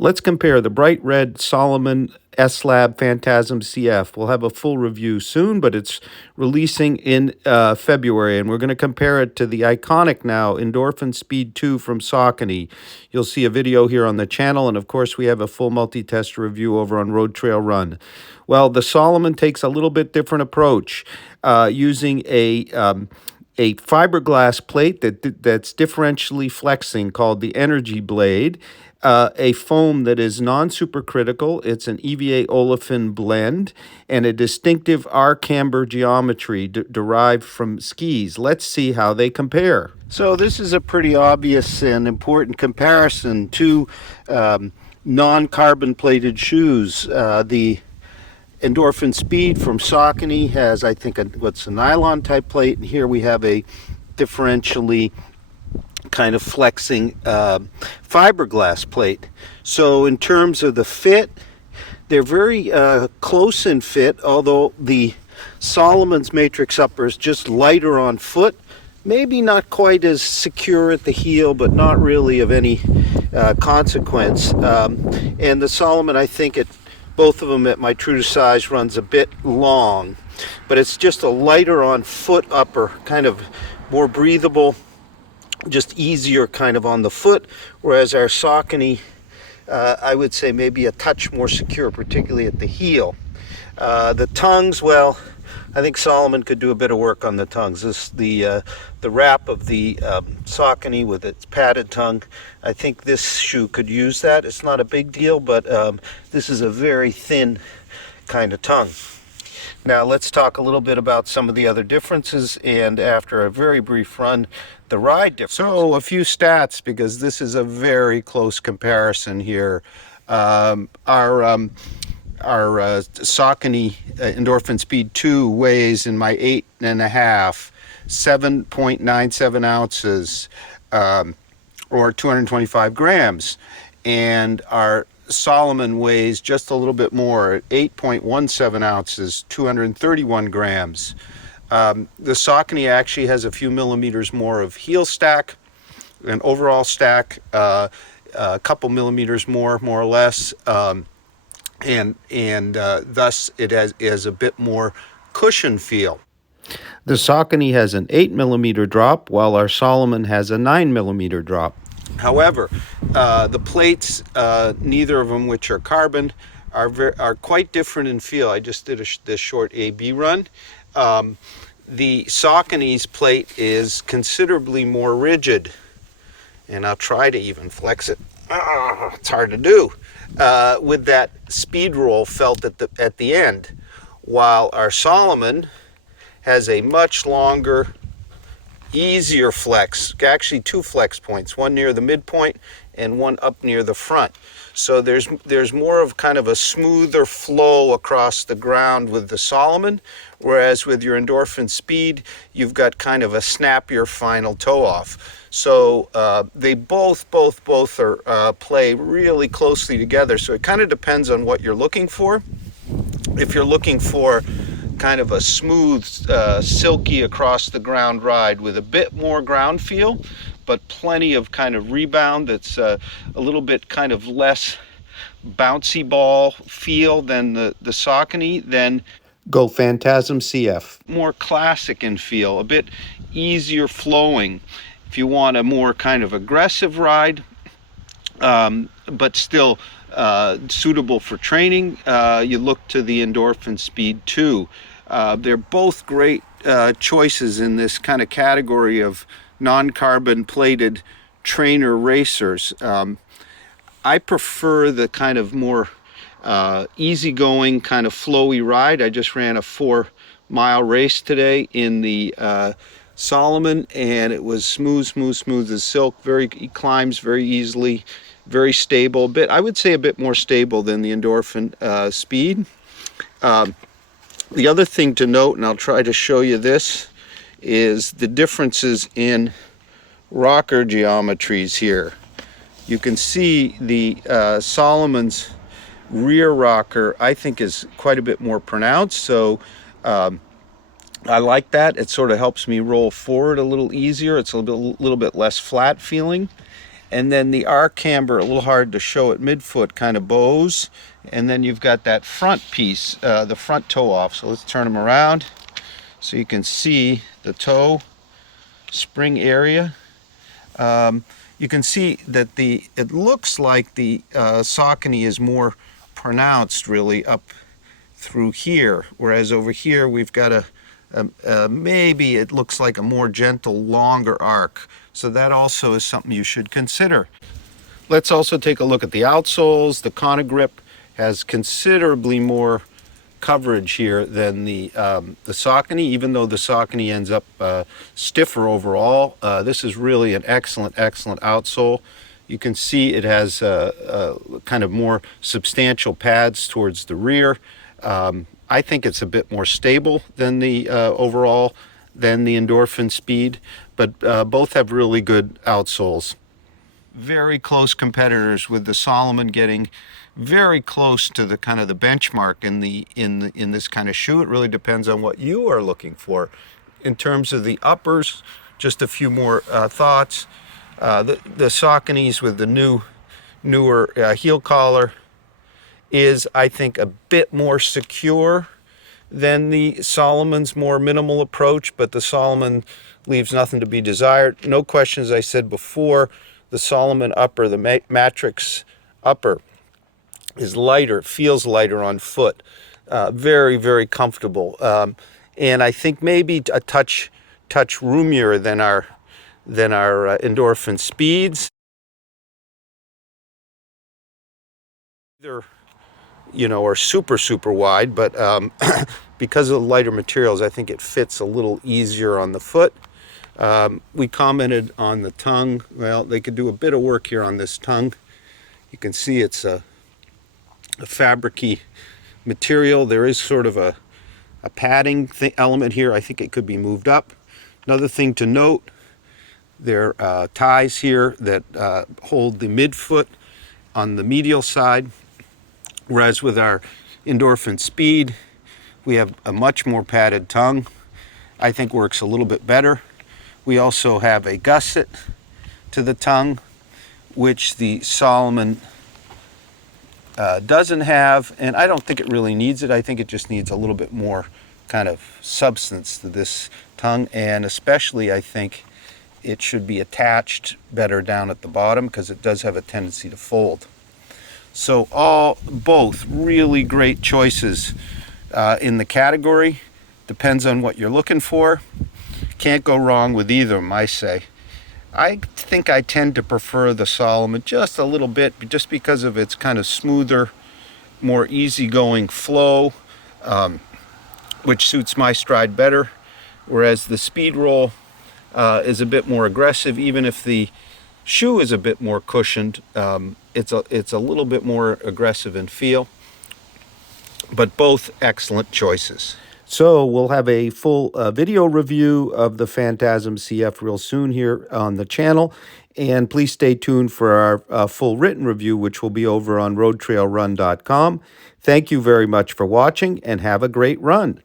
Let's compare the bright red Salomon S-Lab Phantasm CF. We'll have a full review soon, but it's releasing in February, and we're going to compare it to the iconic now Endorphin Speed 2 from Saucony. You'll see a video here on the channel, and of course we have a full multi-test review over on RoadTrailRun. Well, the Salomon takes a little bit different approach, using a fiberglass plate that's differentially flexing called the Energy Blade, a foam that is non-supercritical. It's an EVA olefin blend, and a distinctive R-camber geometry derived from skis. Let's see how they compare. So this is a pretty obvious and important comparison to non-carbon plated shoes. The Endorphin Speed from Saucony has, I think, what's a nylon type plate, and here we have a differentially kind of flexing fiberglass plate. So in terms of the fit, they're very close in fit, although the Salomon's matrix upper is just lighter on foot, maybe not quite as secure at the heel, but not really of any consequence. And the Salomon, I think, both of them at my true to size, runs a bit long, but it's just a lighter on foot upper, kind of more breathable, just easier kind of on the foot, whereas our Saucony, I would say maybe a touch more secure, particularly at the heel. The tongues, well, I think Salomon could do a bit of work on the tongues. The wrap of the Saucony with its padded tongue, I think this shoe could use that. It's not a big deal, but this is a very thin kind of tongue. Now let's talk a little bit about some of the other differences, and after a very brief run, the ride difference. So a few stats, because this is a very close comparison here. Our Saucony Endorphin Speed 2 weighs in my 8.5, 7.97 ounces, or 225 grams. And our Salomon weighs just a little bit more at 8.17 ounces, 231 grams. The Saucony actually has a few millimeters more of heel stack, an overall stack, a couple millimeters more or less. And thus it has a bit more cushion feel. The Saucony has an 8mm drop, while our Salomon has a 9mm drop. However, the plates, neither of them, which are carbon, are quite different in feel. I just did this short A/B run. The Saucony's plate is considerably more rigid, and I'll try to even flex it. It's hard to do. With that speed roll felt at the end, while our Salomon has a much longer, easier flex, actually two flex points, one near the midpoint and one up near the front. So there's more of kind of a smoother flow across the ground with the Salomon, whereas with your Endorphin Speed, you've got kind of a snappier final toe off. So they both are play really closely together. So it kind of depends on what you're looking for. If you're looking for kind of a smooth, silky across the ground ride with a bit more ground feel, but plenty of kind of rebound that's a little bit kind of less bouncy ball feel than the Saucony, then go Phantasm CF. More classic in feel, a bit easier flowing. If you want a more kind of aggressive ride, but still suitable for training, you look to the Endorphin Speed 2. They're both great choices in this kind of category of non-carbon plated trainer racers. I prefer the kind of more easygoing, kind of flowy ride. I just ran a 4-mile race today in the Salomon, and it was smooth as silk. It climbs very easily, very stable. I would say a bit more stable than the Endorphin Speed. The other thing to note, and I'll try to show you this, is the differences in rocker geometries here. You can see the Salomon's rear rocker, I think, is quite a bit more pronounced. So I like that. It sort of helps me roll forward a little easier. It's a little bit less flat feeling. And then the arc camber, a little hard to show at midfoot, kind of bows. And then you've got that front piece, the front toe off. So let's turn them around so you can see the toe spring area. You can see that it looks like the Saucony is more pronounced really up through here, whereas over here we've got maybe it looks like a more gentle, longer arc. So that also is something you should consider. Let's also take a look at the outsoles. The Conagrip has considerably more coverage here than the Saucony, even though the Saucony ends up stiffer overall. This is really an excellent outsole. You can see it has kind of more substantial pads towards the rear. I think it's a bit more stable than the overall than the Endorphin Speed, but both have really good outsoles. Very close competitors, with the Salomon getting very close to the kind of the benchmark in this kind of shoe. It really depends on what you are looking for. In terms of the uppers, just a few more thoughts. The Sauconys with the newer heel collar is, I think, a bit more secure than the Salomon's more minimal approach, but the Salomon leaves nothing to be desired. No question, as I said before, the Salomon upper, the Matrix upper, is lighter, feels lighter on foot. Very comfortable. And I think maybe a touch roomier than our Endorphin Speeds. Either, you know, are super wide, but because of the lighter materials, I think it fits a little easier on the foot. We commented on the tongue. Well, they could do a bit of work here on this tongue. You can see it's a fabricy material. There is sort of a padding element here. I think it could be moved up. Another thing to note, there are ties here that hold the midfoot on the medial side, whereas with our Endorphin Speed, we have a much more padded tongue. I think works a little bit better. We also have a gusset to the tongue, which the Salomon doesn't have, and I don't think it really needs it. I think it just needs a little bit more kind of substance to this tongue, and especially I think it should be attached better down at the bottom, because it does have a tendency to fold. So both really great choices in the category. Depends on what you're looking for. Can't go wrong with either of them, I say. I think I tend to prefer the Salomon just a little bit, just because of its kind of smoother, more easygoing flow, which suits my stride better. Whereas the Speed Roll is a bit more aggressive. Even if the shoe is a bit more cushioned, it's a little bit more aggressive in feel. But both excellent choices. So we'll have a full video review of the Phantasm CF real soon here on the channel. And please stay tuned for our full written review, which will be over on RoadTrailRun.com. Thank you very much for watching, and have a great run.